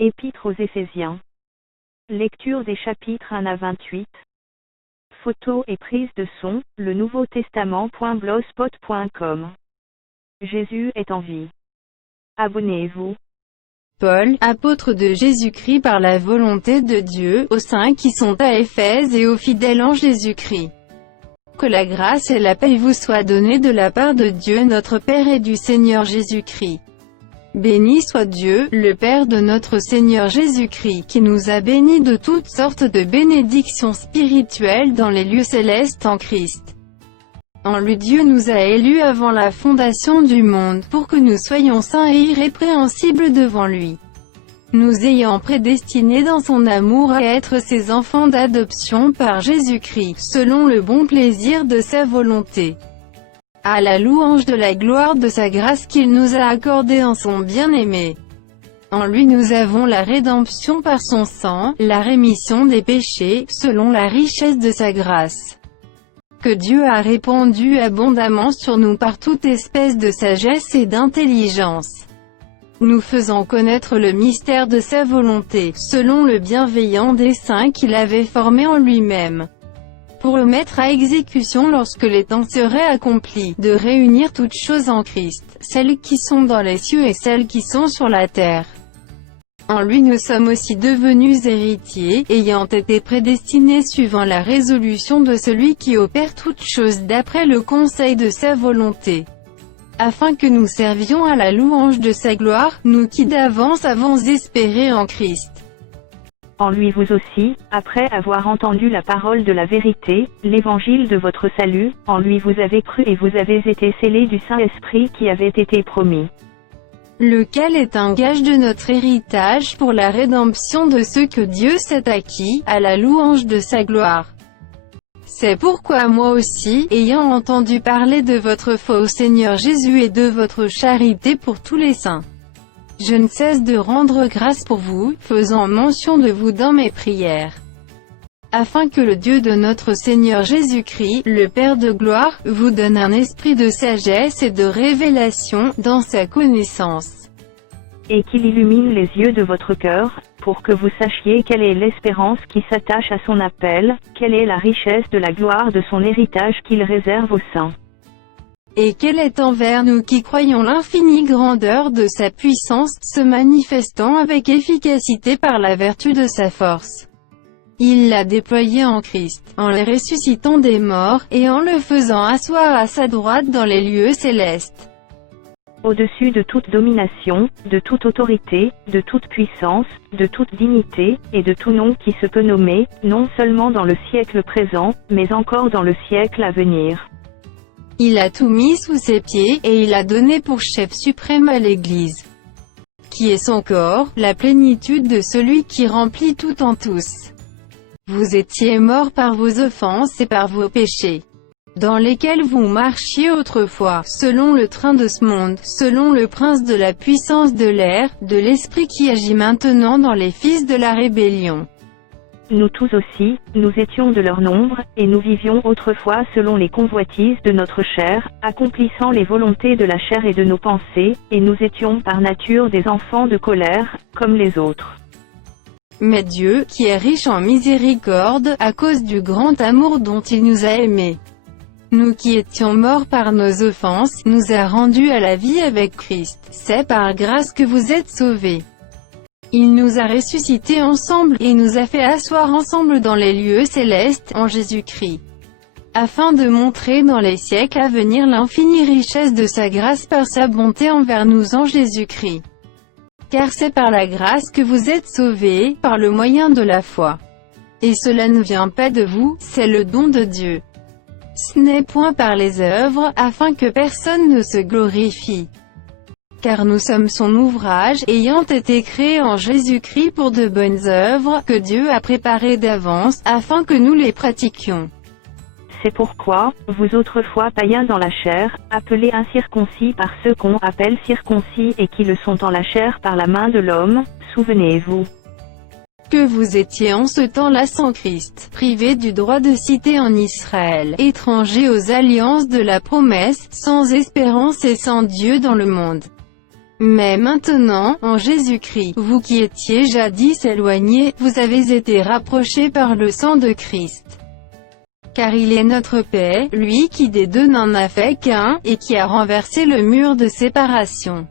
Épître aux Éphésiens. Lecture des chapitres 1 à 28. Photos et prise de son, le Nouveau Testament.blogspot.com. Jésus est en vie. Abonnez-vous. Paul, apôtre de Jésus-Christ par la volonté de Dieu, aux saints qui sont à Éphèse et aux fidèles en Jésus-Christ. Que la grâce et la paix vous soient données de la part de Dieu notre Père et du Seigneur Jésus-Christ. Béni soit Dieu, le Père de notre Seigneur Jésus-Christ, qui nous a bénis de toutes sortes de bénédictions spirituelles dans les lieux célestes en Christ. En lui Dieu nous a élus avant la fondation du monde, pour que nous soyons saints et irrépréhensibles devant lui. Nous ayant prédestinés dans son amour à être ses enfants d'adoption par Jésus-Christ, selon le bon plaisir de sa volonté. À la louange de la gloire de sa grâce qu'il nous a accordée en son bien-aimé. En lui nous avons la rédemption par son sang, la rémission des péchés, selon la richesse de sa grâce. Que Dieu a répandu abondamment sur nous par toute espèce de sagesse et d'intelligence, nous faisant connaître le mystère de sa volonté, selon le bienveillant dessein qu'il avait formé en lui-même, pour le mettre à exécution lorsque les temps seraient accomplis, de réunir toutes choses en Christ, celles qui sont dans les cieux et celles qui sont sur la terre. En lui nous sommes aussi devenus héritiers, ayant été prédestinés suivant la résolution de celui qui opère toutes choses d'après le conseil de sa volonté, afin que nous servions à la louange de sa gloire, nous qui d'avance avons espéré en Christ. En lui vous aussi, après avoir entendu la parole de la vérité, l'évangile de votre salut, en lui vous avez cru et vous avez été scellés du Saint-Esprit qui avait été promis, lequel est un gage de notre héritage pour la rédemption de ceux que Dieu s'est acquis, à la louange de sa gloire. C'est pourquoi moi aussi, ayant entendu parler de votre foi au Seigneur Jésus et de votre charité pour tous les saints, je ne cesse de rendre grâce pour vous, faisant mention de vous dans mes prières, afin que le Dieu de notre Seigneur Jésus-Christ, le Père de gloire, vous donne un esprit de sagesse et de révélation, dans sa connaissance, et qu'il illumine les yeux de votre cœur, pour que vous sachiez quelle est l'espérance qui s'attache à son appel, quelle est la richesse de la gloire de son héritage qu'il réserve aux saints, et quelle est envers nous qui croyons l'infinie grandeur de sa puissance, se manifestant avec efficacité par la vertu de sa force. Il l'a déployé en Christ, en le ressuscitant des morts, et en le faisant asseoir à sa droite dans les lieux célestes, au-dessus de toute domination, de toute autorité, de toute puissance, de toute dignité, et de tout nom qui se peut nommer, non seulement dans le siècle présent, mais encore dans le siècle à venir. Il a tout mis sous ses pieds, et il a donné pour chef suprême à l'Église, qui est son corps, la plénitude de celui qui remplit tout en tous. Vous étiez morts par vos offenses et par vos péchés, dans lesquels vous marchiez autrefois, selon le train de ce monde, selon le prince de la puissance de l'air, de l'esprit qui agit maintenant dans les fils de la rébellion. Nous tous aussi, nous étions de leur nombre, et nous vivions autrefois selon les convoitises de notre chair, accomplissant les volontés de la chair et de nos pensées, et nous étions par nature des enfants de colère, comme les autres. Mais Dieu, qui est riche en miséricorde, à cause du grand amour dont il nous a aimés, nous qui étions morts par nos offenses, nous a rendus à la vie avec Christ. C'est par grâce que vous êtes sauvés. Il nous a ressuscités ensemble, et nous a fait asseoir ensemble dans les lieux célestes, en Jésus-Christ, afin de montrer dans les siècles à venir l'infinie richesse de sa grâce par sa bonté envers nous en Jésus-Christ. Car c'est par la grâce que vous êtes sauvés, par le moyen de la foi. Et cela ne vient pas de vous, c'est le don de Dieu. Ce n'est point par les œuvres, afin que personne ne se glorifie. Car nous sommes son ouvrage, ayant été créés en Jésus-Christ pour de bonnes œuvres, que Dieu a préparées d'avance, afin que nous les pratiquions. C'est pourquoi, vous autrefois païens dans la chair, appelés incirconcis par ceux qu'on appelle circoncis et qui le sont en la chair par la main de l'homme, souvenez-vous que vous étiez en ce temps-là sans Christ, privés du droit de cité en Israël, étrangers aux alliances de la promesse, sans espérance et sans Dieu dans le monde. Mais maintenant, en Jésus-Christ, vous qui étiez jadis éloignés, vous avez été rapprochés par le sang de Christ. Car il est notre paix, lui qui des deux n'en a fait qu'un, et qui a renversé le mur de séparation.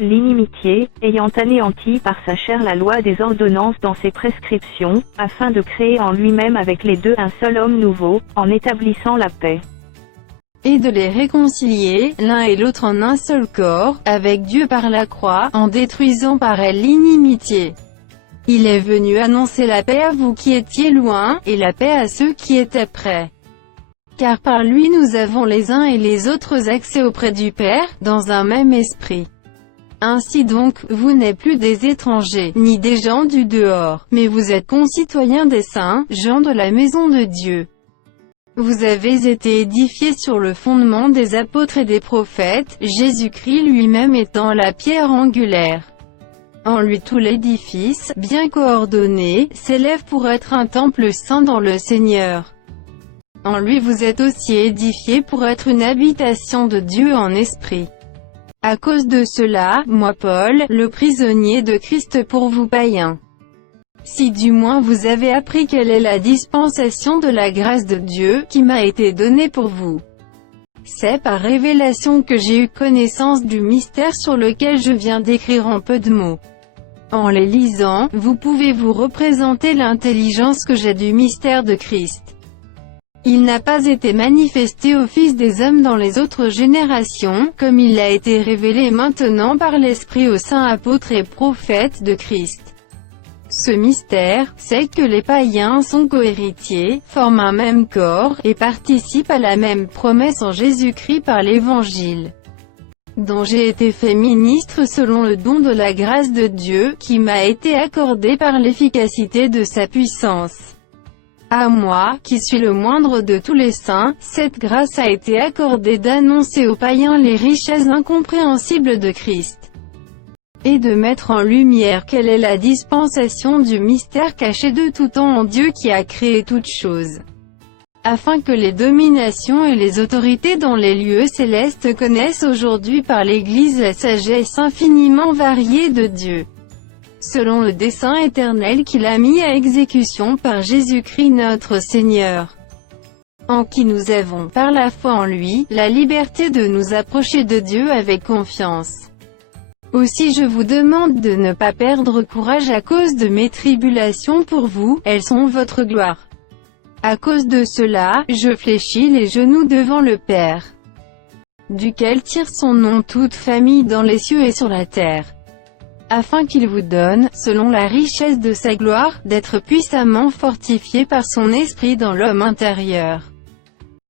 L'inimitié, ayant anéanti par sa chair la loi des ordonnances dans ses prescriptions, afin de créer en lui-même avec les deux un seul homme nouveau, en établissant la paix. Et de les réconcilier, l'un et l'autre en un seul corps, avec Dieu par la croix, en détruisant par elle l'inimitié. Il est venu annoncer la paix à vous qui étiez loin, et la paix à ceux qui étaient près. Car par lui nous avons les uns et les autres accès auprès du Père, dans un même esprit. Ainsi donc, vous n'êtes plus des étrangers, ni des gens du dehors, mais vous êtes concitoyens des saints, gens de la maison de Dieu. Vous avez été édifiés sur le fondement des apôtres et des prophètes, Jésus-Christ lui-même étant la pierre angulaire. En lui tout l'édifice, bien coordonné, s'élève pour être un temple saint dans le Seigneur. En lui vous êtes aussi édifiés pour être une habitation de Dieu en esprit. À cause de cela, moi Paul, le prisonnier de Christ pour vous païens. Si du moins vous avez appris quelle est la dispensation de la grâce de Dieu, qui m'a été donnée pour vous. C'est par révélation que j'ai eu connaissance du mystère sur lequel je viens d'écrire en peu de mots. En les lisant, vous pouvez vous représenter l'intelligence que j'ai du mystère de Christ. Il n'a pas été manifesté aux fils des hommes dans les autres générations, comme il a été révélé maintenant par l'Esprit aux saints apôtres et prophètes de Christ. Ce mystère, c'est que les païens sont cohéritiers, forment un même corps, et participent à la même promesse en Jésus-Christ par l'Évangile, dont j'ai été fait ministre selon le don de la grâce de Dieu, qui m'a été accordé par l'efficacité de sa puissance. À moi, qui suis le moindre de tous les saints, cette grâce a été accordée d'annoncer aux païens les richesses incompréhensibles de Christ, et de mettre en lumière quelle est la dispensation du mystère caché de tout temps en Dieu qui a créé toutes choses, afin que les dominations et les autorités dans les lieux célestes connaissent aujourd'hui par l'Église la sagesse infiniment variée de Dieu, selon le dessein éternel qu'il a mis à exécution par Jésus-Christ notre Seigneur, en qui nous avons, par la foi en lui, la liberté de nous approcher de Dieu avec confiance. Aussi je vous demande de ne pas perdre courage à cause de mes tribulations pour vous, elles sont votre gloire. À cause de cela, je fléchis les genoux devant le Père, duquel tire son nom toute famille dans les cieux et sur la terre, afin qu'il vous donne, selon la richesse de sa gloire, d'être puissamment fortifié par son esprit dans l'homme intérieur,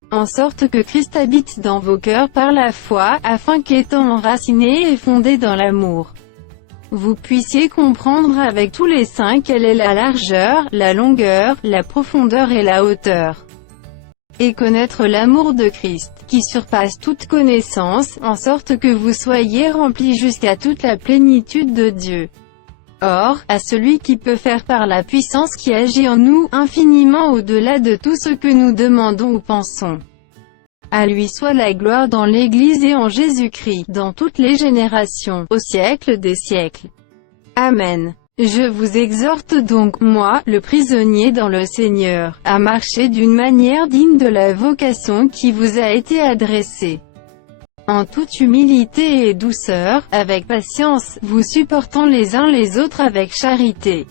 en sorte que Christ habite dans vos cœurs par la foi, afin qu'étant enracinés et fondés dans l'amour, vous puissiez comprendre avec tous les saints quelle est la largeur, la longueur, la profondeur et la hauteur, et connaître l'amour de Christ, qui surpasse toute connaissance, en sorte que vous soyez remplis jusqu'à toute la plénitude de Dieu. Or, à celui qui peut faire par la puissance qui agit en nous, infiniment au-delà de tout ce que nous demandons ou pensons. À lui soit la gloire dans l'Église et en Jésus-Christ, dans toutes les générations, au siècle des siècles. Amen. Je vous exhorte donc, moi, le prisonnier dans le Seigneur, à marcher d'une manière digne de la vocation qui vous a été adressée, en toute humilité et douceur, avec patience, vous supportant les uns les autres avec charité,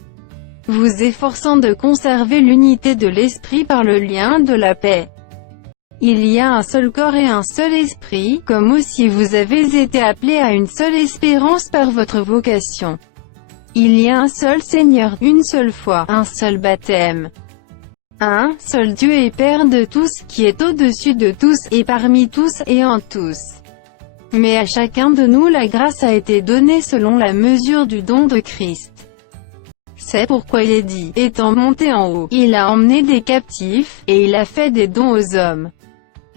vous efforçant de conserver l'unité de l'esprit par le lien de la paix. Il y a un seul corps et un seul esprit, comme aussi vous avez été appelés à une seule espérance par votre vocation. Il y a un seul Seigneur, une seule foi, un seul baptême, un seul Dieu et Père de tous, qui est au-dessus de tous, et parmi tous, et en tous. Mais à chacun de nous la grâce a été donnée selon la mesure du don de Christ. C'est pourquoi il est dit, étant monté en haut, il a emmené des captifs, et il a fait des dons aux hommes.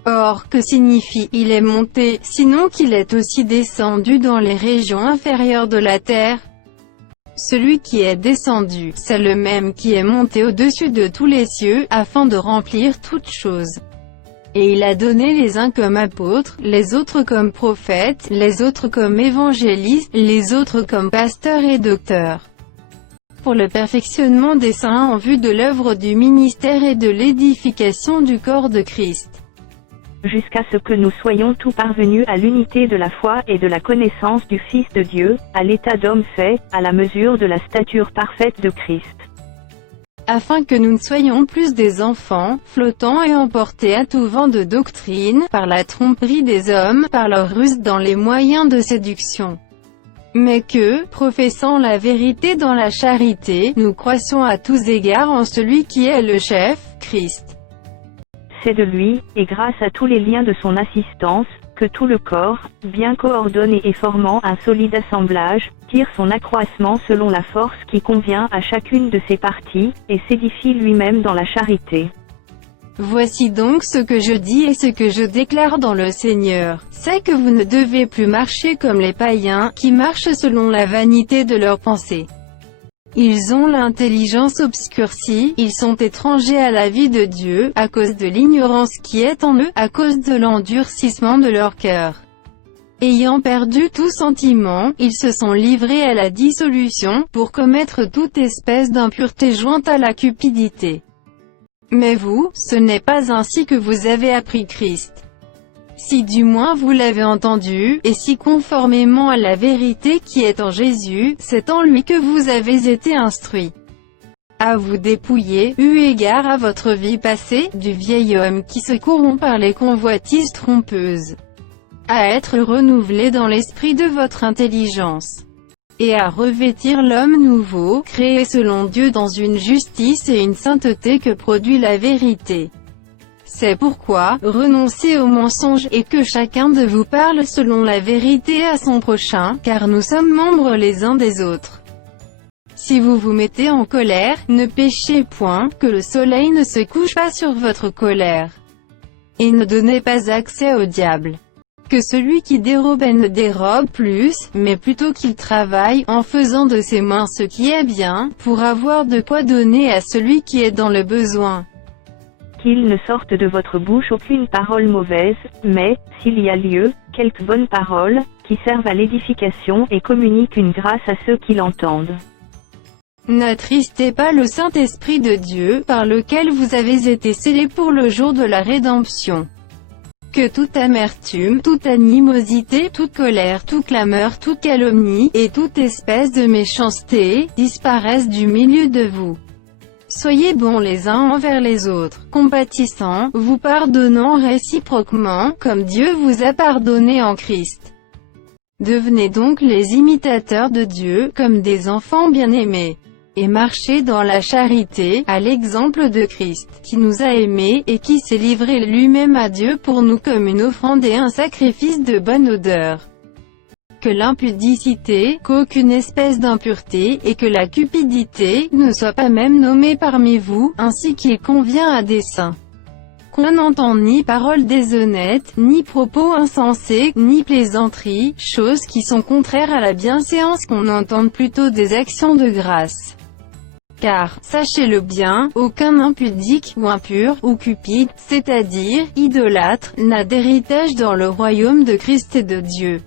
Or, que signifie « il est monté », sinon qu'il est aussi descendu dans les régions inférieures de la terre? Celui qui est descendu, c'est le même qui est monté au-dessus de tous les cieux, afin de remplir toutes choses. Et il a donné les uns comme apôtres, les autres comme prophètes, les autres comme évangélistes, les autres comme pasteurs et docteurs, pour le perfectionnement des saints en vue de l'œuvre du ministère et de l'édification du corps de Christ, jusqu'à ce que nous soyons tous parvenus à l'unité de la foi et de la connaissance du Fils de Dieu, à l'état d'homme fait, à la mesure de la stature parfaite de Christ. Afin que nous ne soyons plus des enfants, flottants et emportés à tout vent de doctrine, par la tromperie des hommes, par leur ruse dans les moyens de séduction. Mais que, professant la vérité dans la charité, nous croissions à tous égards en celui qui est le chef, Christ. C'est de lui, et grâce à tous les liens de son assistance, que tout le corps, bien coordonné et formant un solide assemblage, tire son accroissement selon la force qui convient à chacune de ses parties, et s'édifie lui-même dans la charité. Voici donc ce que je dis et ce que je déclare dans le Seigneur, c'est que vous ne devez plus marcher comme les païens, qui marchent selon la vanité de leurs pensées. Ils ont l'intelligence obscurcie, ils sont étrangers à la vie de Dieu, à cause de l'ignorance qui est en eux, à cause de l'endurcissement de leur cœur. Ayant perdu tout sentiment, ils se sont livrés à la dissolution, pour commettre toute espèce d'impureté jointe à la cupidité. Mais vous, ce n'est pas ainsi que vous avez appris Christ. Si du moins vous l'avez entendu, et si conformément à la vérité qui est en Jésus, c'est en lui que vous avez été instruits. À vous dépouiller, eu égard à votre vie passée, du vieil homme qui se corrompt par les convoitises trompeuses. À être renouvelé dans l'esprit de votre intelligence. Et à revêtir l'homme nouveau, créé selon Dieu dans une justice et une sainteté que produit la vérité. C'est pourquoi, renoncez aux mensonges, et que chacun de vous parle selon la vérité à son prochain, car nous sommes membres les uns des autres. Si vous vous mettez en colère, ne péchez point, que le soleil ne se couche pas sur votre colère. Et ne donnez pas accès au diable. Que celui qui dérobe ne dérobe plus, mais plutôt qu'il travaille, en faisant de ses mains ce qui est bien, pour avoir de quoi donner à celui qui est dans le besoin. Qu'il ne sorte de votre bouche aucune parole mauvaise, mais, s'il y a lieu, quelques bonnes paroles, qui servent à l'édification et communiquent une grâce à ceux qui l'entendent. N'attristez pas le Saint-Esprit de Dieu, par lequel vous avez été scellés pour le jour de la rédemption. Que toute amertume, toute animosité, toute colère, toute clameur, toute calomnie, et toute espèce de méchanceté, disparaissent du milieu de vous. Soyez bons les uns envers les autres, compatissants, vous pardonnant réciproquement, comme Dieu vous a pardonné en Christ. Devenez donc les imitateurs de Dieu, comme des enfants bien-aimés. Et marchez dans la charité, à l'exemple de Christ, qui nous a aimés, et qui s'est livré lui-même à Dieu pour nous comme une offrande et un sacrifice de bonne odeur. Que l'impudicité, qu'aucune espèce d'impureté, et que la cupidité, ne soit pas même nommée parmi vous, ainsi qu'il convient à des saints. Qu'on n'entend ni paroles déshonnêtes, ni propos insensés, ni plaisanteries, choses qui sont contraires à la bienséance, qu'on entende plutôt des actions de grâce. Car, sachez-le bien, aucun impudique, ou impur, ou cupide, c'est-à-dire, idolâtre, n'a d'héritage dans le royaume de Christ et de Dieu.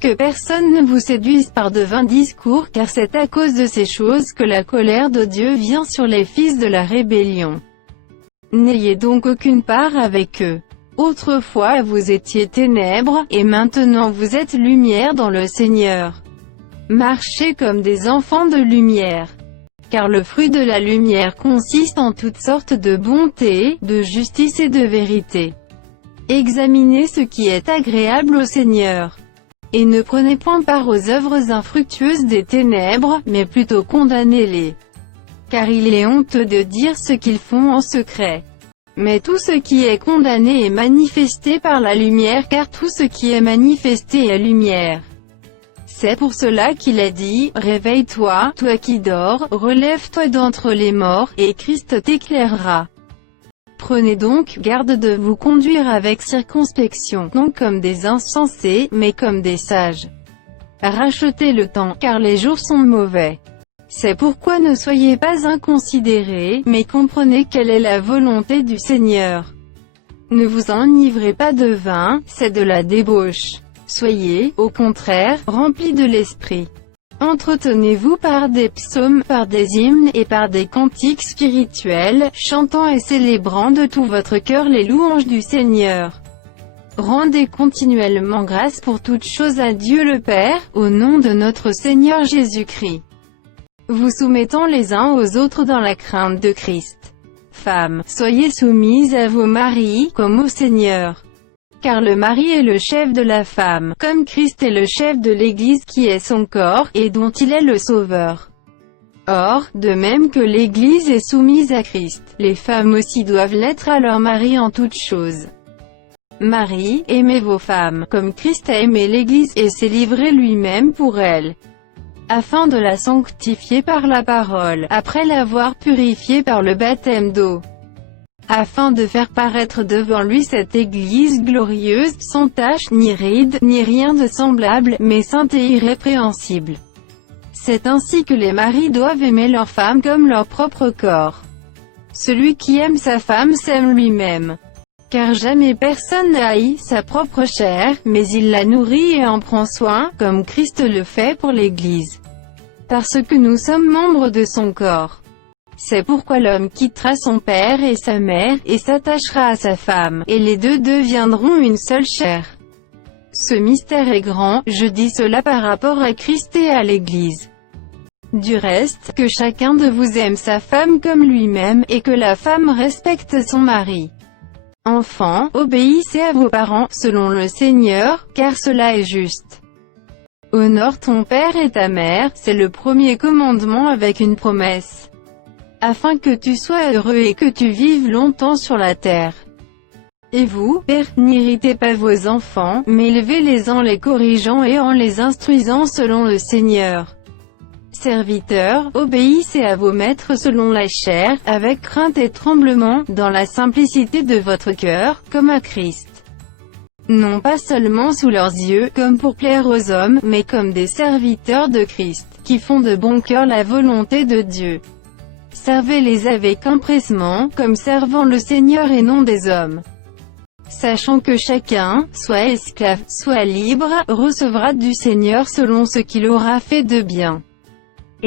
Que personne ne vous séduise par de vains discours, car c'est à cause de ces choses que la colère de Dieu vient sur les fils de la rébellion. N'ayez donc aucune part avec eux. Autrefois vous étiez ténèbres, et maintenant vous êtes lumière dans le Seigneur. Marchez comme des enfants de lumière. Car le fruit de la lumière consiste en toutes sortes de bonté, de justice et de vérité. Examinez ce qui est agréable au Seigneur. Et ne prenez point part aux œuvres infructueuses des ténèbres, mais plutôt condamnez-les. Car il est honteux de dire ce qu'ils font en secret. Mais tout ce qui est condamné est manifesté par la lumière, car tout ce qui est manifesté est lumière. C'est pour cela qu'il a dit, « Réveille-toi, toi qui dors, relève-toi d'entre les morts, et Christ t'éclairera. » Prenez donc garde de vous conduire avec circonspection, non comme des insensés, mais comme des sages. Rachetez le temps, car les jours sont mauvais. C'est pourquoi ne soyez pas inconsidérés, mais comprenez quelle est la volonté du Seigneur. Ne vous enivrez pas de vin, c'est de la débauche. Soyez, au contraire, remplis de l'esprit. Entretenez-vous par des psaumes, par des hymnes et par des cantiques spirituels, chantant et célébrant de tout votre cœur les louanges du Seigneur. Rendez continuellement grâce pour toutes choses à Dieu le Père, au nom de notre Seigneur Jésus-Christ. Vous soumettant les uns aux autres dans la crainte de Christ. Femmes, soyez soumises à vos maris, comme au Seigneur. Car le mari est le chef de la femme, comme Christ est le chef de l'Église qui est son corps, et dont il est le Sauveur. Or, de même que l'Église est soumise à Christ, les femmes aussi doivent l'être à leur mari en toutes choses. Marie, aimez vos femmes, comme Christ a aimé l'Église et s'est livré lui-même pour elle, afin de la sanctifier par la parole, après l'avoir purifiée par le baptême d'eau, afin de faire paraître devant lui cette Église glorieuse, sans tache, ni ride, ni rien de semblable, mais sainte et irrépréhensible. C'est ainsi que les maris doivent aimer leur femme comme leur propre corps. Celui qui aime sa femme s'aime lui-même. Car jamais personne n'a haï sa propre chair, mais il la nourrit et en prend soin, comme Christ le fait pour l'Église. Parce que nous sommes membres de son corps. C'est pourquoi l'homme quittera son père et sa mère, et s'attachera à sa femme, et les deux deviendront une seule chair. Ce mystère est grand, je dis cela par rapport à Christ et à l'Église. Du reste, que chacun de vous aime sa femme comme lui-même, et que la femme respecte son mari. Enfants, obéissez à vos parents, selon le Seigneur, car cela est juste. Honore ton père et ta mère, c'est le premier commandement avec une promesse. Afin que tu sois heureux et que tu vives longtemps sur la terre. Et vous, pères, n'irritez pas vos enfants, mais élevez-les en les corrigeant et en les instruisant selon le Seigneur. Serviteurs, obéissez à vos maîtres selon la chair, avec crainte et tremblement, dans la simplicité de votre cœur, comme à Christ. Non pas seulement sous leurs yeux, comme pour plaire aux hommes, mais comme des serviteurs de Christ, qui font de bon cœur la volonté de Dieu. Servez-les avec empressement, comme servant le Seigneur et non des hommes. Sachant que chacun, soit esclave, soit libre, recevra du Seigneur selon ce qu'il aura fait de bien.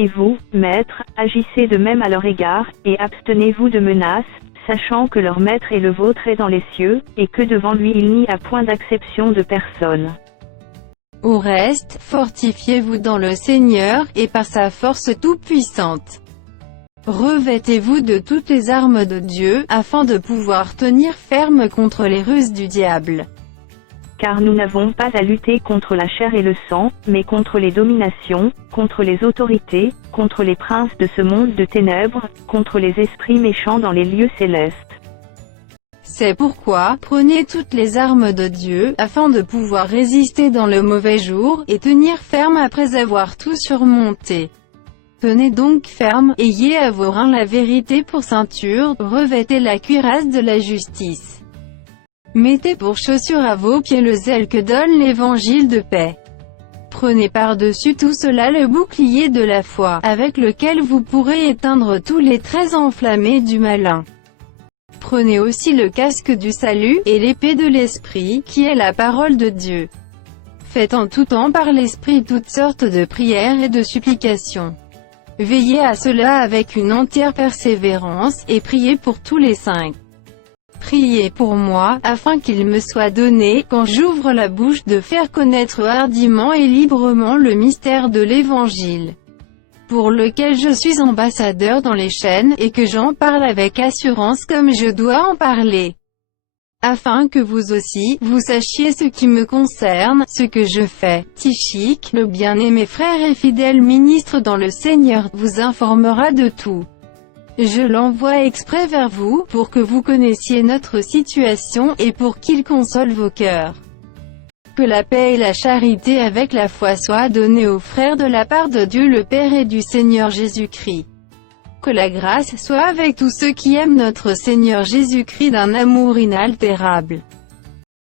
Et vous, maîtres, agissez de même à leur égard, et abstenez-vous de menaces, sachant que leur maître et le vôtre est dans les cieux, et que devant lui il n'y a point d'acception de personne. Au reste, fortifiez-vous dans le Seigneur, et par sa force toute-puissante. Revêtez-vous de toutes les armes de Dieu, afin de pouvoir tenir ferme contre les ruses du diable. Car nous n'avons pas à lutter contre la chair et le sang, mais contre les dominations, contre les autorités, contre les princes de ce monde de ténèbres, contre les esprits méchants dans les lieux célestes. C'est pourquoi, prenez toutes les armes de Dieu, afin de pouvoir résister dans le mauvais jour, et tenir ferme après avoir tout surmonté. Tenez donc ferme, ayez à vos reins la vérité pour ceinture, revêtez la cuirasse de la justice. Mettez pour chaussure à vos pieds le zèle que donne l'évangile de paix. Prenez par-dessus tout cela le bouclier de la foi, avec lequel vous pourrez éteindre tous les traits enflammés du malin. Prenez aussi le casque du salut, et l'épée de l'Esprit, qui est la parole de Dieu. Faites en tout temps par l'Esprit toutes sortes de prières et de supplications. Veillez à cela avec une entière persévérance, et priez pour tous les saints. Priez pour moi, afin qu'il me soit donné, quand j'ouvre la bouche, de faire connaître hardiment et librement le mystère de l'Évangile, pour lequel je suis ambassadeur dans les chaînes, et que j'en parle avec assurance comme je dois en parler. Afin que vous aussi, vous sachiez ce qui me concerne, ce que je fais. Tychik, le bien-aimé frère et fidèle ministre dans le Seigneur, vous informera de tout. Je l'envoie exprès vers vous, pour que vous connaissiez notre situation, et pour qu'il console vos cœurs. Que la paix et la charité avec la foi soient données aux frères de la part de Dieu le Père et du Seigneur Jésus-Christ. Que la grâce soit avec tous ceux qui aiment notre Seigneur Jésus-Christ d'un amour inaltérable.